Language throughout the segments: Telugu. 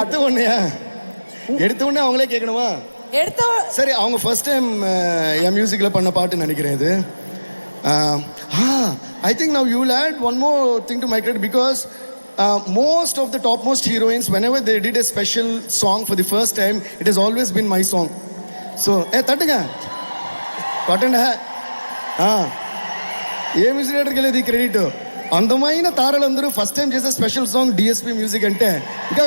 எடுத்த உடனே அவங்களே கேட்கணுமா? சரி, அவங்க ஃபர்ஸ்ட் டைம் என் மியூசிக்கில் பண்ண பாட்டுன்னு நினைக்கிறேன் இது. I think now you will add one more thing to my credit because most of the topmost heroines, whenever they did a special song for the first time, it has always been my song. So, తట్టుగా కొట్టండి. ఏ మ్యూజిక్ డైరెక్టర్కి వెళ్ళేది క్రెడిట్? అందమైన తారలందరూ ఫస్ట్ టైం చేసే స్పెషల్ సాంగ్ డిఎస్పి మ్యూజిక్ అంటే ఇంకా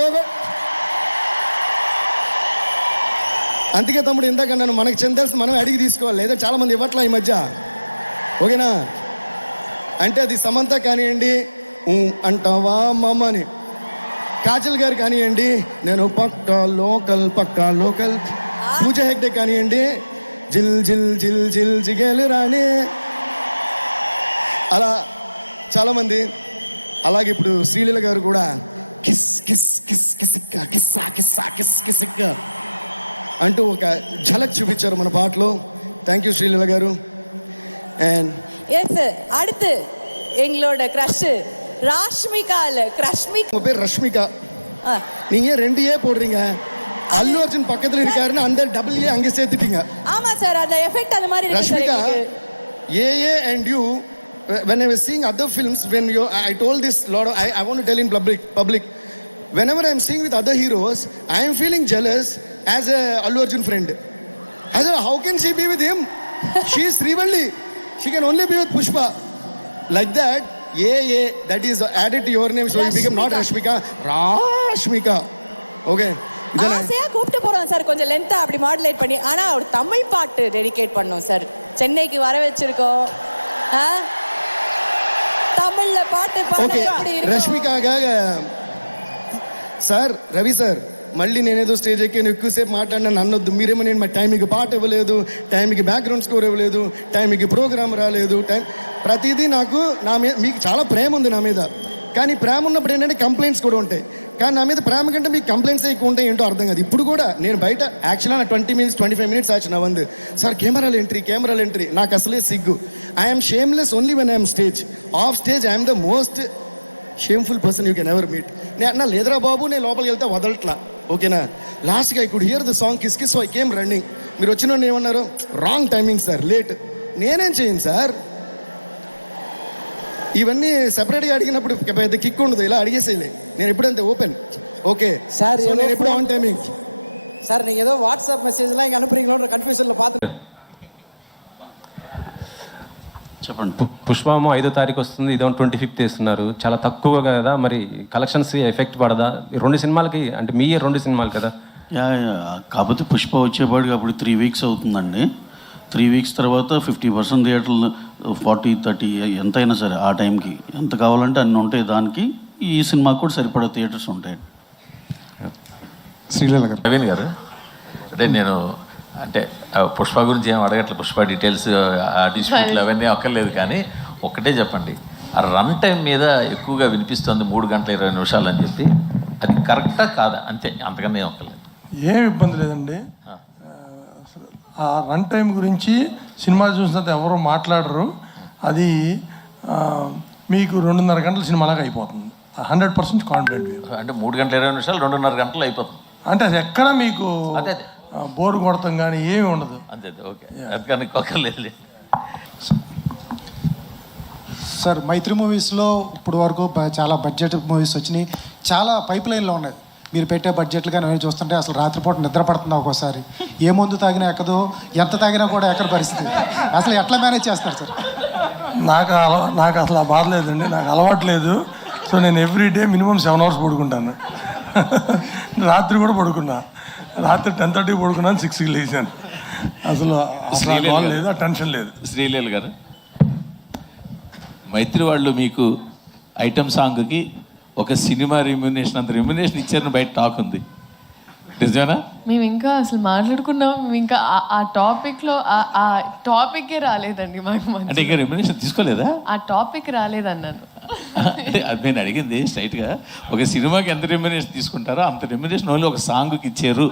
అందుకే తమ్ముడు ఇందాక నన్ను మనకు చెందాల్సి మనం అడిగి తీసుకోవాలి, లేదా చాలామంది ఇవ్వట్లా ఈ మధ్య. ఓకేనా? అంటే అది సమంత కానివ్వండి, అంటావా మమ్మ అని, కాజల్ గారు కానివ్వండి, నేను పక్కా లోకల్, పూజా హెగ్డే కానివ్వండి, జిల్ జిల్ జిల్ జిల్ జిగేలు రాణి, అలా చాలామంది. అలాగే ఇప్పుడు శ్రీలీల గారు కూడా కిస్ కిస్ కిస్ కిసిక్క కిస్సా కిస్సా కిస్ కిసిక్క అంటూ ఒక ఝలక్ చూపించారు మన పాటలో. థ్యాంక్ యూ శ్రీలీల గారు. అండ్ அடுத்து எங்களோட கிரஷ் உங்க பேர் ரஷ்மிகா. நீங்க 2 போடுறீங்க. அல்லு அர்ஜுன் பக்கத்துல இருக்காருன்னு அந்த டபுள் ஏ அங்க சேர்த்துட்டீங்க. ஆமா சார், அந்த எஃபெக்ட் அந்த மாதிரி இருக்கு. ரஷ்மிகா, ஏ and you, when I was seeing other films, when you, I told this lot of, I want to tell in public, whenever I am seeing with other heroes, I am feeling jealous as a Allu Arjun friend. I said, how can she be with him? She is Srivalli. She can only be with Pushpa. Like that, that is added to your name, so you become not Rashmika, Rashmika. Okay. ஆசையா கூப்பிட்டு போறோம் சார், கொஞ்சம் லென்த்தா அப்படி மாடுலேட் பண்ணி. ஆனா ஒரு தமிழ் பாட்டு டெடிகேட் பண்ணோம் சார், சென்னைக்கு வர வச்சிருக்கோம். தமிழ்ல பாட்டு పాడి రష్మికాగా సార్, రవి సార్, మళ్ళీ నేనేదో స్టేజ్ ఎక్కి ఎక్కువసేపు మాట్లాడినా నన్నొద్దు. మీరేమో నేను మా టైంకి పాట ఇవ్వలేదు, టైంకి బ్యాక్గ్రౌండ్ స్కోర్ ఇవ్వలేదు, టైంకి ప్రోగ్రామ్ రాలేదు, ప్రతిదీ నాకు నా మీద మీకు చాలా ప్రేమ ఉంది నా మీద. కానీ ప్రేమ ఉన్నప్పుడు ఏంటంటే కంప్లైంట్స్ కూడా ఉంటాయి. కానీ నా మీద ప్రేమ కంటే మీకు కంప్లైంట్స్ ఎక్కువ ఉంటాయి, ఏంటో అర్థం కాదు. ఇప్పుడు కూడా నేను బయట యాక్చువల్గా నా 25 minutes ఆச்சு నా వందు సార్ కెమెరాలు ఎంట్రీ నాకు అసలే సిగ్గు. I'm shameless only when I'm stage. Of stage I'm the most shameful person you can ever meet. నేను అన్నా లేదురా బాబు, నేను లోపలికి వెళ్తే వదలట్లా. ఓకేనా? లాస్ట్గా I could hear the song kiss kiss, so I came running. మీరు వచ్చిన ఏమన్నారు, రాంగ్ టైమింగ్ సార్, లేట్. నేనేం చేయను సార్, ఇవన్నీ సెపరేట్గా అడిగినప్పుడు పెద్ద కిక్ ఉండదు, ఇలా అడిగేసేయలే. నేను ఎప్పుడంతే ఓపెన్. ఓకే సార్, నేను ఎప్పుడు ఆన్ టైమింగ్ సార్. நீங்கள் ஏதோ வாட்ஸ்அப் மெசேஜ்லாம் இங்கே அனுப்புறீங்களோன்ற கன்ஃபியூஷனில் பார்த்து చెప్పండి. పుష్పము 5వ తారీఖు వస్తుంది, ఇదో 25th వేస్తున్నారు, చాలా తక్కువ కదా, మరి కలెక్షన్స్ ఎఫెక్ట్ పడదా? 2 సినిమాలకి అంటే మీ 2 సినిమాలు కదా. కాకపోతే పుష్ప వచ్చేపాటికి అప్పుడు 3 weeks అవుతుందండి. 3 weeks తర్వాత 50% థియేటర్లు 40-30 ఎంతైనా సరే ఆ టైంకి ఎంత కావాలంటే అన్నీ ఉంటాయి. దానికి ఈ సినిమాకి కూడా సరిపడా థియేటర్స్ ఉంటాయి. శ్రీలీల గారు, నవీన్ గారు, అంటే నేను అంటే పుష్ప గురించి ఏం అడగట్లేదు, పుష్ప డీటెయిల్స్ ఆ డిస్ప్యూట్లు అవన్నీ అక్కర్లేదు. కానీ ఒక్కటే చెప్పండి, ఆ రన్ టైం మీద ఎక్కువగా వినిపిస్తుంది 3 గంటల 20 నిమిషాలు అని చెప్పి, అది కరెక్టా కాదా? అంతే, అంతకన్నా ఏం అక్కర్లేదు. ఏం ఇబ్బంది లేదండి. ఆ రన్ టైం గురించి సినిమా చూసినంత ఎవరు మాట్లాడరు. అది మీకు 2.5 గంటల సినిమాలాగా అయిపోతుంది. 100% కాన్ఫిడెంట్. అంటే 3 గంటల 20 నిమిషాలు 2.5 గంటలు అయిపోతుంది. అంటే అది ఎక్కడ మీకు అదే బోర్ కొడతాం కానీ ఏమి ఉండదు. అంతే, ఓకే, అందుకని ఒక్కర్లేదు. సార్, మైత్రి మూవీస్లో ఇప్పుడు వరకు చాలా బడ్జెట్ మూవీస్ వచ్చినాయి, చాలా పైప్ లైన్లో ఉన్నాయి. మీరు పెట్టే బడ్జెట్లు కానీ అవి చూస్తుంటే అసలు రాత్రిపూట నిద్ర పడుతుంది ఒక్కోసారి. ఏ మందు తాగినా ఎక్కదు, ఎంత తాగినా కూడా ఎక్కడ పరిస్థితి. అసలు ఎట్లా మేనేజ్ చేస్తారు సార్? నాకు అసలు ఆ బాధ లేదండి, నాకు అలవాటు లేదు. సో నేను ఎవ్రీడే మినిమం 7 hours పడుకుంటాను. రాత్రి కూడా పడుకున్నా, రాత్రి 10:30 పడుకున్నాను, 6కి లేచాను. అసలు లేదు, ఆ టెన్షన్ లేదు. శ్రీలీల గారు, మైత్రి వాళ్ళు మీకు ఐటమ్ సాంగ్కి ఒక సినిమా రెమ్యునేషన్ అంత రెమ్యునేషన్ ఇచ్చారని బయట టాక్ ఉంది, నిజమేనా? మేము ఇంకా అసలు మాట్లాడుకున్నాం, ఇంకా ఆ టాపిక్లో ఆ టాపిక్కే రాలేదండి మాకు. అంటే ఇంకా రెమ్యునేషన్ తీసుకోలేదా? ఆ టాపిక్ రాలేదన్నాను. అంటే అది నేను అడిగింది స్ట్రైట్గా, ఒక సినిమాకి ఎంత రెమ్యునేషన్ తీసుకుంటారో అంత రెమ్యునేషన్ ఓన్లీ ఒక సాంగ్కి ఇచ్చారు.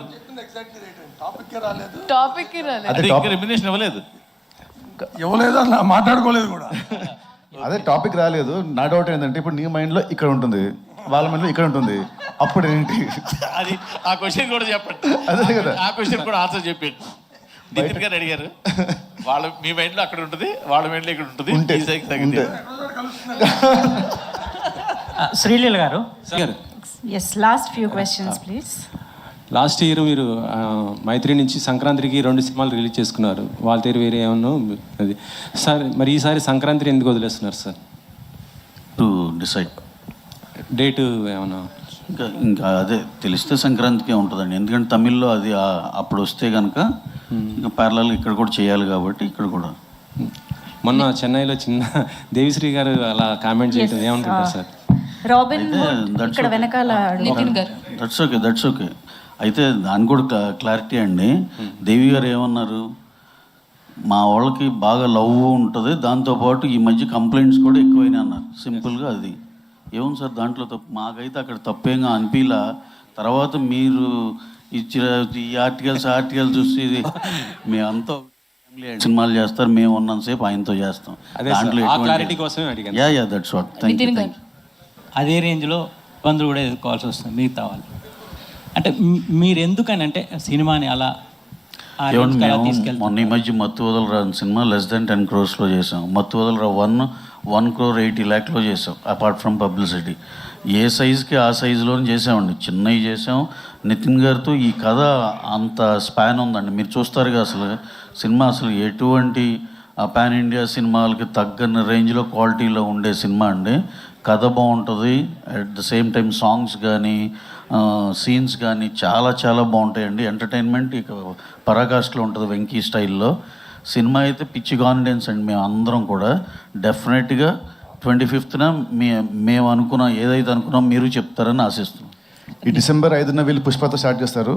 టాపిక్కే రాలేదు, అదే ఇంకా రెమ్యునేషన్ ఇవ్వలేదు అలా మాట్లాడుకోలేదు కూడా. అదే టాపిక్ రాలేదు. నా డౌట్ ఏంటంటే ఇప్పుడు నీ మైండ్లో ఇక్కడ ఉంటుంది, వాళ్ళ మైండ్లో ఇక్కడ ఉంటుంది. అప్పుడు ఏంటి? అది ఆ క్వశ్చన్ కూడా చెప్పండి. అదే కదా. ఆ క్వశ్చన్ కూడా ఆన్సర్ చెప్పండి. నితిన్ గారు అడిగారు, వాళ్ళ మీ మైండ్లో అక్కడ ఉంటుంది, వాళ్ళ మైండ్లో ఇక్కడ ఉంటుంది. ఉంటే ఈ సైకి తగ్గితే. శ్రీలీల గారు, yes, last few questions please. Last year మీరు మైత్రి నుంచి సంక్రాంతికి 2 సినిమాలు రిలీజ్ చేసుకున్నారు. వాళ్ళ తీరు వేరే ఏమన్నా అది సార్, మరి ఈసారి సంక్రాంతిని ఎందుకు వదిలేస్తున్నారు సార్? టు డిసైడ్ డేటు ఏమన్నా? ఇంకా అదే తెలిస్తే సంక్రాంతికే ఉంటుందండి. ఎందుకంటే తమిళ్లో అది అప్పుడు వస్తే కనుక ఇంకా ప్యారలల్ ఇక్కడ కూడా చేయాలి కాబట్టి ఇక్కడ కూడా. మొన్న చెన్నైలో చిన్న దేవిశ్రీ గారు అలా కామెంట్ చేయడం ఏమనుకుంటారు సార్? రాబిన్ ఇక్కడ వెనకాల దట్స్ ఓకే. అయితే దాని కూడా క్లారిటీ అండి. దేవి గారు ఏమన్నారు, మా వాళ్ళకి బాగా లవ్ ఉంటుంది, దాంతోపాటు ఈ మధ్య కంప్లైంట్స్ కూడా ఎక్కువైనా అన్నారు. సింపుల్గా అది ఏముంది సార్ దాంట్లో తప్పు? మాకైతే అక్కడ తప్పేంగా అనిపించలా. తర్వాత మీరు ఇచ్చిన ఈ ఆర్టికల్స్ చూసి మేమంతా సినిమాలు చేస్తారు, మేము ఉన్నంతసేపు ఆయనతో చేస్తాం. దాంట్లో దట్స్ వాట్. Thank you. అదే రేంజ్లో ఇబ్బందులు కూడా ఎదుర్కోవాల్సి వస్తుంది మిగతా వాళ్ళు. అంటే మీరు ఎందుకని అంటే సినిమాని అలా తీసుకెళ్తాం? మొన్న ఈ మధ్య మత్తు వదలరా సినిమా లెస్ దెన్ 10 crores చేసాం. మత్తు వదలరా 1 crore 80 lakhs చేసాం. అపార్ట్ ఫ్రమ్ పబ్లిసిటీ ఏ సైజుకి ఆ సైజులోనే చేసామండి. చిన్నవి చేసాం. నితిన్ గారితో ఈ కథ అంత స్పాన్ ఉందండి. మీరు చూస్తారుగా అసలు సినిమా అసలు ఎటువంటి పాన్ ఇండియా సినిమాలకి తగ్గని రేంజ్లో క్వాలిటీలో ఉండే సినిమా అండి. కథ బాగుంటుంది, at the same time songs కానీ సీన్స్ కానీ చాలా చాలా బాగుంటాయండి. ఎంటర్టైన్మెంట్ ఇక పరాకాష్ఠలో ఉంటుంది వెంకీ స్టైల్లో. సినిమా అయితే పిచ్చి కాన్ఫిడెన్స్ అండి. మేము అందరం కూడా డెఫినెట్గా 25th మేము ఏదైతే అనుకున్నాం మీరు చెప్తారని ఆశిస్తున్నాం. ఈ December 5న వీళ్ళు పుష్పతో స్టార్ట్ చేస్తారు.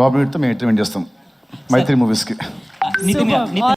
రాబిన్ తో మేము ఎంటర్టైన్మెంట్ చేస్తాం మైత్రి మూవీస్కి. నితిన్